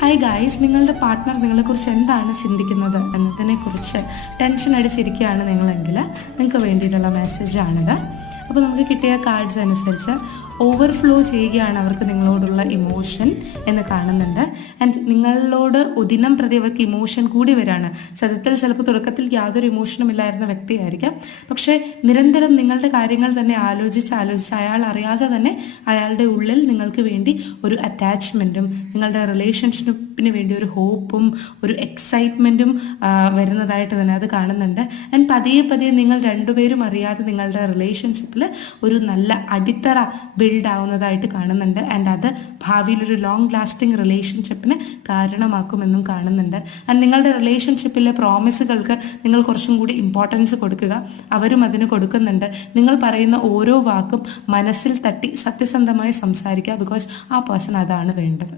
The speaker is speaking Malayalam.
ഹായ് ഗായ്സ്, നിങ്ങളുടെ പാർട്ട്ണർ നിങ്ങളെക്കുറിച്ച് എന്താണ് ചിന്തിക്കുന്നത് എന്നതിനെക്കുറിച്ച് ടെൻഷൻ അടിച്ചിരിക്കുകയാണ് നിങ്ങളെങ്കിൽ നിങ്ങൾക്ക് വേണ്ടിയിട്ടുള്ള മെസ്സേജാണിത്. അപ്പോൾ നമുക്ക് കിട്ടിയ കാർഡ്സ് അനുസരിച്ച് ഓവർഫ്ലോ ചെയ്യുകയാണ് അവർക്ക് നിങ്ങളോടുള്ള ഇമോഷൻ എന്ന് കാണുന്നുണ്ട്. ആൻഡ് നിങ്ങളോട് ദിനം പ്രതി അവർക്ക് ഇമോഷൻ കൂടി വരികയാണ്. സത്യത്തിൽ ചിലപ്പോൾ തുടക്കത്തിൽ യാതൊരു ഇമോഷനും ഇല്ലായിരുന്ന വ്യക്തിയായിരിക്കാം, പക്ഷേ നിരന്തരം നിങ്ങളുടെ കാര്യങ്ങൾ തന്നെ ആലോചിച്ച് അയാൾ അറിയാതെ തന്നെ അയാളുടെ ഉള്ളിൽ നിങ്ങൾക്ക് വേണ്ടി ഒരു അറ്റാച്ച്മെൻറ്റും നിങ്ങളുടെ റിലേഷൻഷിപ്പിന് വേണ്ടി ഒരു ഹോപ്പും ഒരു എക്സൈറ്റ്മെൻറ്റും വരുന്നതായിട്ട് തന്നെ അത് കാണുന്നുണ്ട്. ആൻഡ് പതിയെ നിങ്ങൾ രണ്ടുപേരും അറിയാതെ നിങ്ങളുടെ റിലേഷൻഷിപ്പിൽ ഒരു നല്ല അടിത്തറ ബിൽഡ് ആവുന്നതായിട്ട് കാണുന്നുണ്ട്. ആൻഡ് അത് ഭാവിയിൽ ഒരു ലോങ് ലാസ്റ്റിംഗ് റിലേഷൻഷിപ്പിന് കാരണമാക്കുമെന്നും കാണുന്നുണ്ട്. ആൻഡ് നിങ്ങളുടെ റിലേഷൻഷിപ്പിലെ പ്രോമിസുകൾക്ക് നിങ്ങൾ കുറച്ചും കൂടി ഇമ്പോർട്ടൻസ് കൊടുക്കുക. അവരും അതിന് കൊടുക്കുന്നുണ്ട്. നിങ്ങൾ പറയുന്ന ഓരോ വാക്കും മനസ്സിൽ തട്ടി സത്യസന്ധമായി സംസാരിക്കുക. ബിക്കോസ് ആ പേഴ്സൺ അതാണ് വേണ്ടത്.